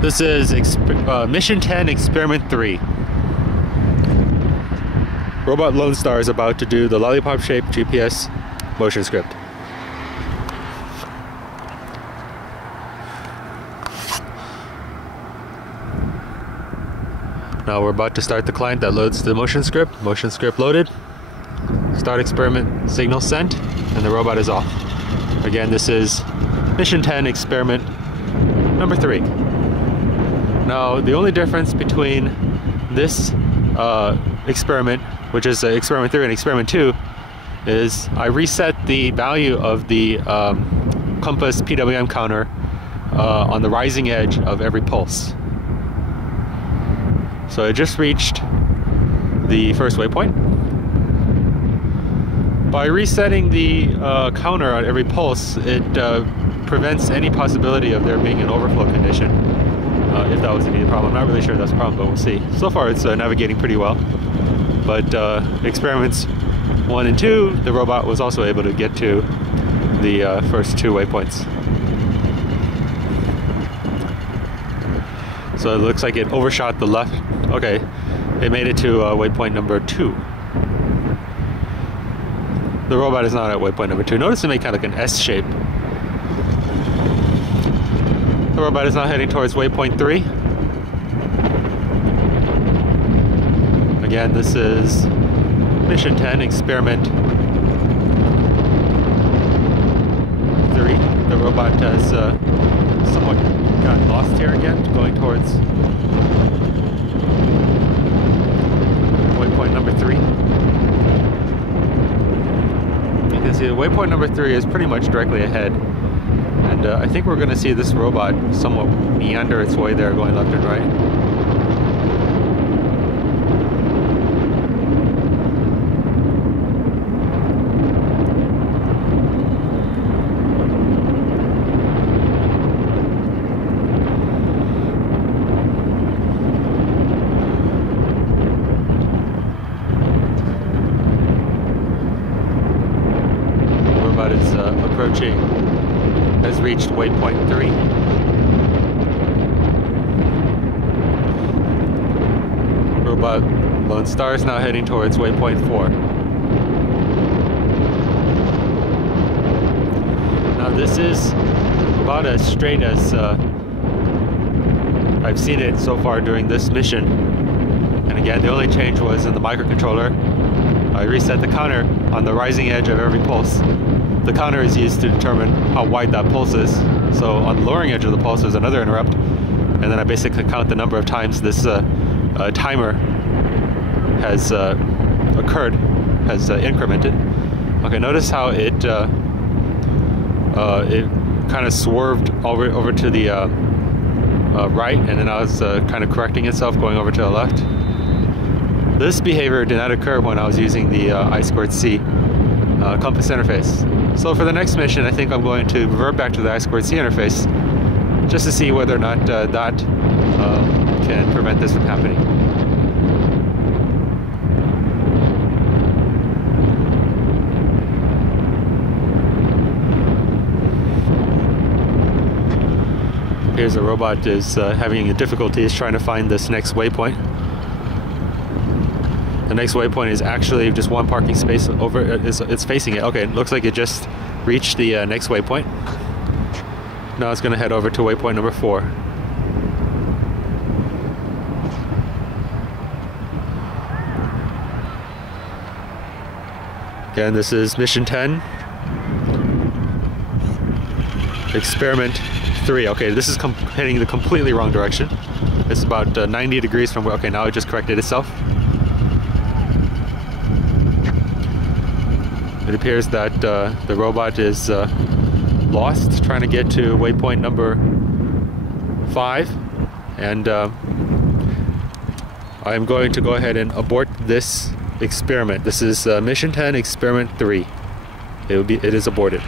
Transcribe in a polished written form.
This is Mission 10 Experiment 3. Robot Lone Star is about to do the lollipop-shaped GPS motion script. Now we're about to start the client that loads the motion script. Motion script loaded. Start experiment signal sent, and the robot is off. Again, this is Mission 10 Experiment number 3. Now, the only difference between this experiment, which is Experiment 3 and Experiment 2, is I reset the value of the compass PWM counter on the rising edge of every pulse. So I just reached the first waypoint. By resetting the counter at every pulse, it prevents any possibility of there being an overflow condition. If that was indeed a problem. I'm not really sure that's a problem, but we'll see. So far it's navigating pretty well. But experiments 1 and 2, the robot was also able to get to the first 2 waypoints. So it looks like it overshot the left. Okay, it made it to waypoint number 2. The robot is not at waypoint number 2. Notice it made kind of like an S shape. The robot is now heading towards waypoint 3. Again, this is Mission 10 Experiment 3. The robot has somewhat got lost here again, going towards waypoint number 3. You can see the waypoint number 3 is pretty much directly ahead. And I think we're going to see this robot somewhat meander its way there, going left and right. The robot is approaching. Has reached waypoint 3. Robot Lone Star is now heading towards waypoint 4. Now this is about as straight as I've seen it so far during this mission. And again, the only change was in the microcontroller. I reset the counter on the rising edge of every pulse. The counter is used to determine how wide that pulse is. So on the lowering edge of the pulse there's another interrupt, and then I basically count the number of times this timer has occurred, has incremented. Okay, notice how it kind of swerved over to the right, and then now it's kind of correcting itself, going over to the left. This behavior did not occur when I was using the I2C compass interface. So for the next mission, I think I'm going to revert back to the I2C interface just to see whether or not that can prevent this from happening. Here's a robot is having difficulties trying to find this next waypoint. The next waypoint is actually just one parking space over. It's facing it. Okay, it looks like it just reached the next waypoint. Now it's going to head over to waypoint number 4. Again, this is Mission 10 Experiment 3. Okay, this is heading the completely wrong direction. It's about 90 degrees from where. Okay, now it just corrected itself. It appears that the robot is lost, trying to get to waypoint number 5, and I'm going to go ahead and abort this experiment. This is Mission 10 Experiment 3. It is aborted.